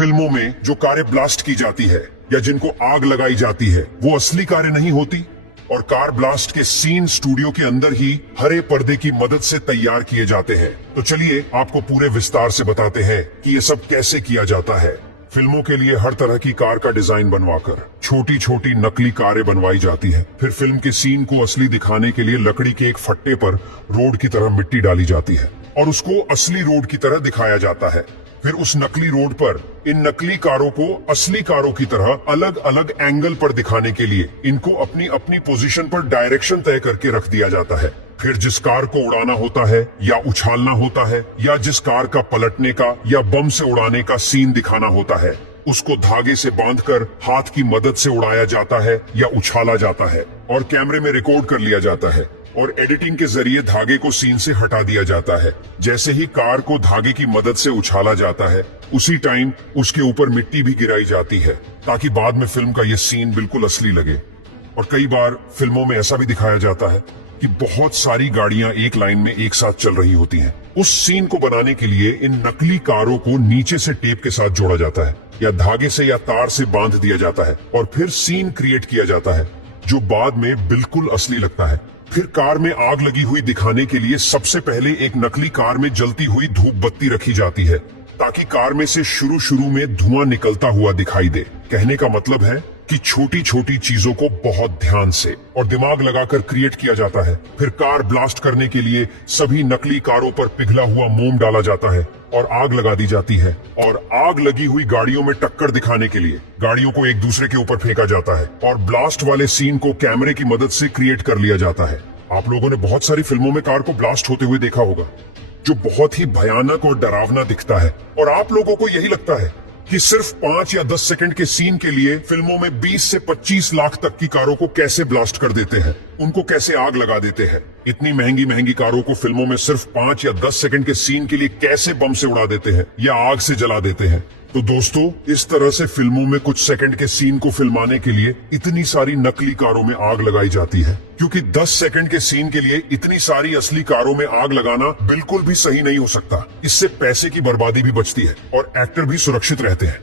फिल्मों में जो कारें ब्लास्ट की जाती है या जिनको आग लगाई जाती है वो असली कारें नहीं होती, और कार ब्लास्ट के सीन स्टूडियो के अंदर ही हरे पर्दे की मदद से तैयार किए जाते हैं। तो चलिए आपको पूरे विस्तार से बताते हैं कि ये सब कैसे किया जाता है। फिल्मों के लिए हर तरह की कार का डिजाइन बनवाकर छोटी छोटी नकली कारें बनवाई जाती है। फिर फिल्म के सीन को असली दिखाने के लिए लकड़ी के एक फट्टे पर रोड की तरह मिट्टी डाली जाती है और उसको असली रोड की तरह दिखाया जाता है। फिर उस नकली रोड पर इन नकली कारों को असली कारों की तरह अलग अलग एंगल पर दिखाने के लिए इनको अपनी अपनी पोजीशन पर डायरेक्शन तय करके रख दिया जाता है। फिर जिस कार को उड़ाना होता है या उछालना होता है या जिस कार का पलटने का या बम से उड़ाने का सीन दिखाना होता है, उसको धागे से बांधकर हाथ की मदद से उड़ाया जाता है या उछाला जाता है और कैमरे में रिकॉर्ड कर लिया जाता है और एडिटिंग के जरिए धागे को सीन से हटा दिया जाता है। जैसे ही कार को धागे की मदद से उछाला जाता है, उसी टाइम उसके ऊपर मिट्टी भी गिराई जाती है ताकि बाद में फिल्म का ये सीन बिल्कुल असली लगे। और कई बार फिल्मों में ऐसा भी दिखाया जाता है कि बहुत सारी गाड़ियां एक लाइन में एक साथ चल रही होती हैं। उस सीन को बनाने के लिए इन नकली कारों को नीचे से टेप के साथ जोड़ा जाता है या धागे से या तार से बांध दिया जाता है और फिर सीन क्रिएट किया जाता है जो बाद में बिल्कुल असली लगता है। फिर कार में आग लगी हुई दिखाने के लिए सबसे पहले एक नकली कार में जलती हुई धूप बत्ती रखी जाती है ताकि कार में से शुरू में धुआं निकलता हुआ दिखाई दे। कहने का मतलब है कि छोटी छोटी चीजों को बहुत ध्यान से और दिमाग लगाकर क्रिएट किया जाता है। फिर कार ब्लास्ट करने के लिए सभी नकली कारों पर पिघला हुआ मोम डाला जाता है और आग लगा दी जाती है और आग लगी हुई गाड़ियों में टक्कर दिखाने के लिए गाड़ियों को एक दूसरे के ऊपर फेंका जाता है और ब्लास्ट वाले सीन को कैमरे की मदद से क्रिएट कर लिया जाता है। आप लोगों ने बहुत सारी फिल्मों में कार को ब्लास्ट होते हुए देखा होगा जो बहुत ही भयानक और डरावना दिखता है, और आप लोगों को यही लगता है कि सिर्फ 5 या 10 सेकंड के सीन के लिए फिल्मों में 20 से 25 लाख तक की कारों को कैसे ब्लास्ट कर देते हैं, उनको कैसे आग लगा देते हैं। इतनी महंगी महंगी कारों को फिल्मों में सिर्फ 5 या 10 सेकंड के सीन के लिए कैसे बम से उड़ा देते हैं या आग से जला देते हैं। तो दोस्तों, इस तरह से फिल्मों में कुछ सेकंड के सीन को फिल्माने के लिए इतनी सारी नकली कारों में आग लगाई जाती है, क्योंकि 10 सेकंड के सीन के लिए इतनी सारी असली कारों में आग लगाना बिल्कुल भी सही नहीं हो सकता। इससे पैसे की बर्बादी भी बचती है और एक्टर भी सुरक्षित रहते हैं।